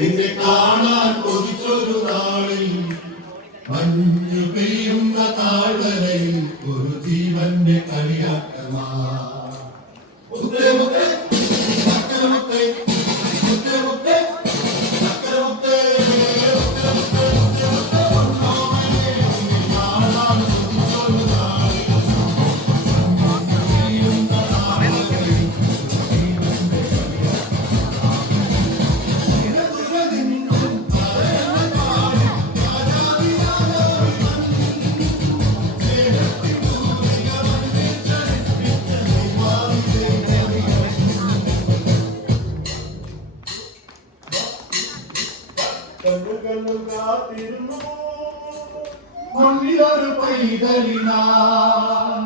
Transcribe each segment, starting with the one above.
നിന്നെ കാണാൻ കൊതിച്ചൊരു നാളിൽ മഞ്ഞു പെയ്യുന്ന താഴ്വരയിൽ ഒരു തീ കാത്തിരുന്നു. മുന്നിലൊരു പൈതലിനാൽ.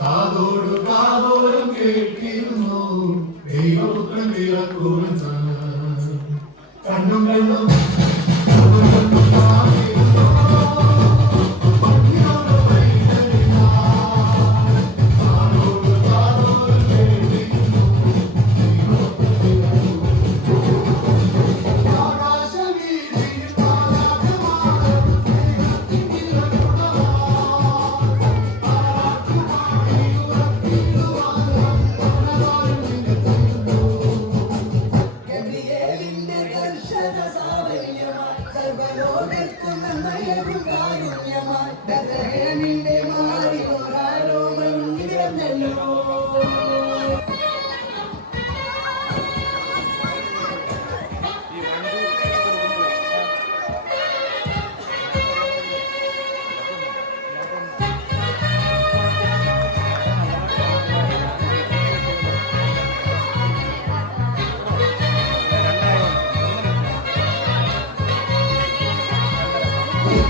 കാതോട് കാതോരം കേട്ടിരുന്നു ദൈവപുത്രൻ വിറക്കുറഞ്ഞ കണ്ണും വെള്ളം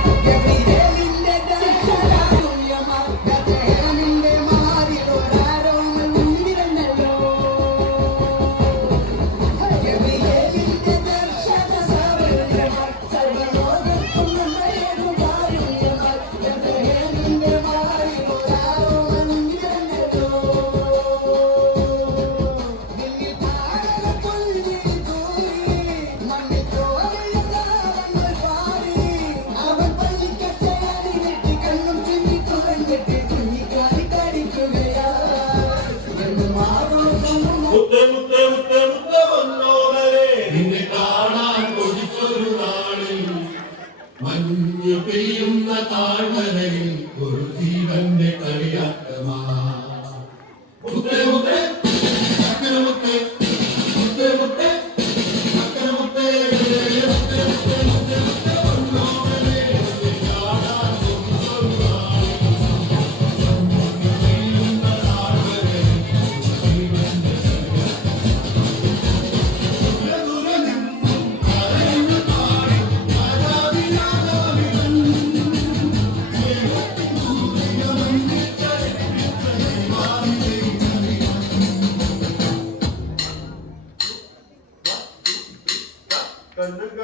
porque eu me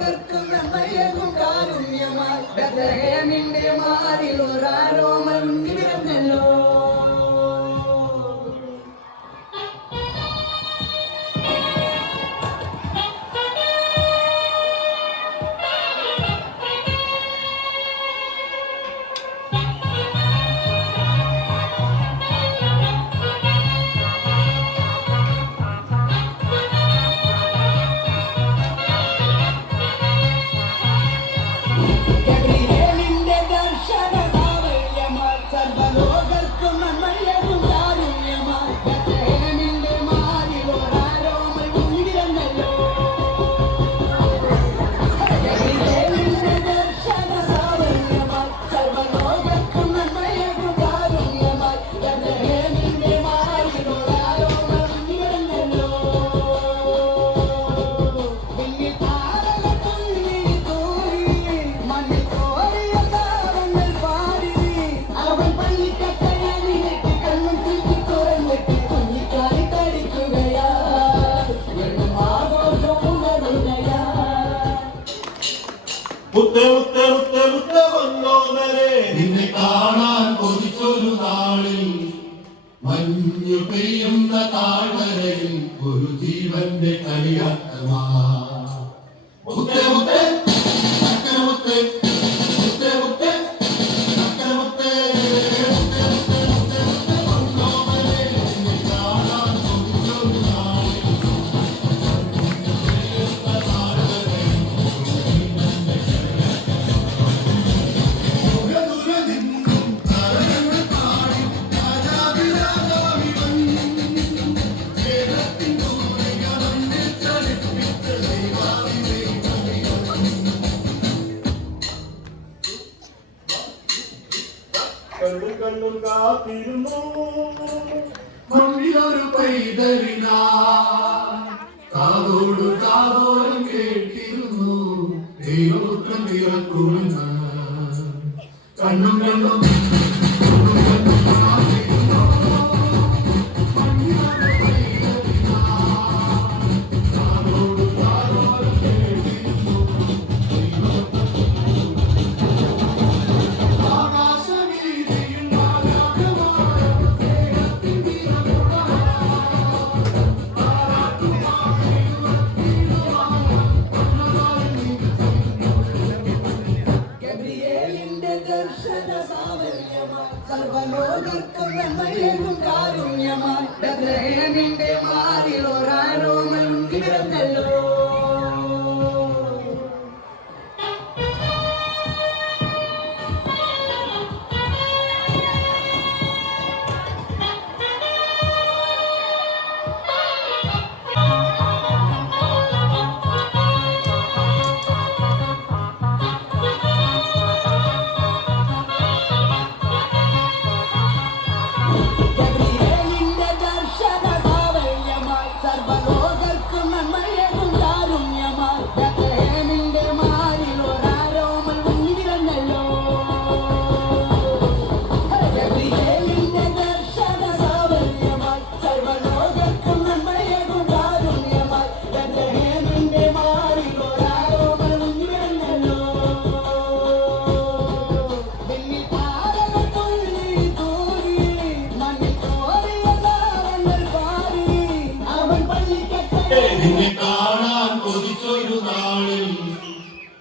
ലോകർക്കും നന്മയേകും കാരുണ്യമായി. ഹൃദയമിന്റെ മാറിലൊരാരോ മുത്തേ മുത്തേ മുത്തേ മുത്ത വന്നോമരെ നിന്നെ കാണാൻ കൊതിച്ചൊരു നാളിൽ മഞ്ഞു പെയ്യുന്ന താഴ്വരയിൽ ഒരു ജീവന്റെ കളിയാട്ടമാ മുത്തേ മുത്തേ കാത്തിരുന്നു കുഞ്ഞിലൊരു പൈതലിനാ. കാതോട് കാതോരം കേട്ടിരുന്നു. ദൈവപുത്രൻ ഇറക്കുമെന്ന് കണ്ണും കണ്ണും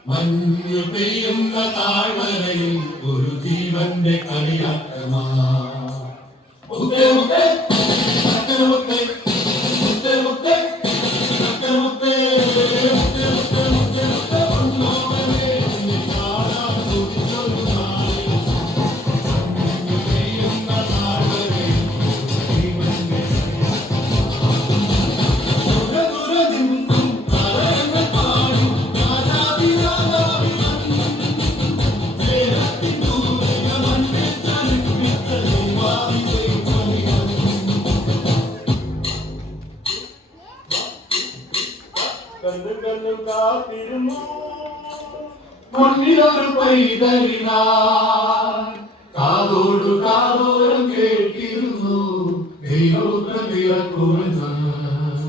മഞ്ഞു പെയ്യുന്ന താഴ്വരയിൽ ഒരു ജീവന്റെ കളിയാക്കമാ. கண்டு கண்டு காத்திருமோ பொன்னிலொரு பைதறினார் காதோடு காதோரம் கேட்டிருந்தோ தெய்வ குரந்தைய குறைந்தார்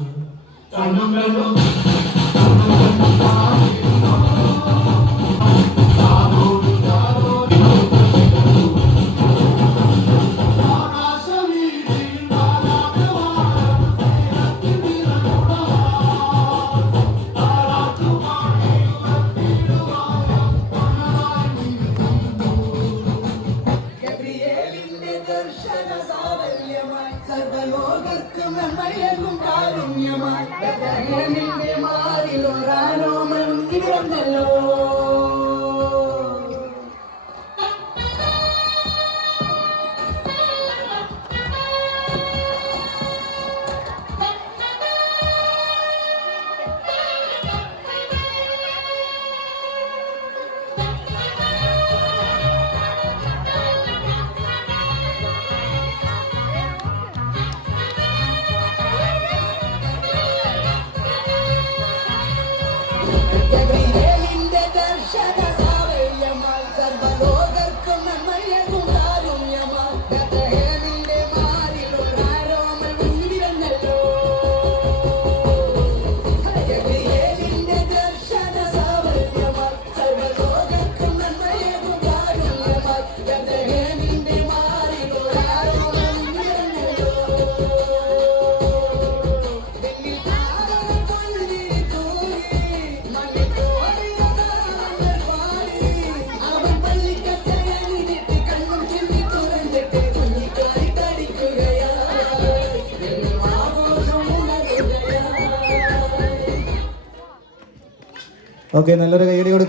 கண்ணும் கண்ணும் ലോകർക്കും നമ്മയങ്ങും കാരുണ്യമാ. നിന്റെ മാറിൽ ഒരാരോമം കിടന്നല്ലോ Até ഓക്കെ നല്ലൊരു കൈയടി കൊടുക്കാം.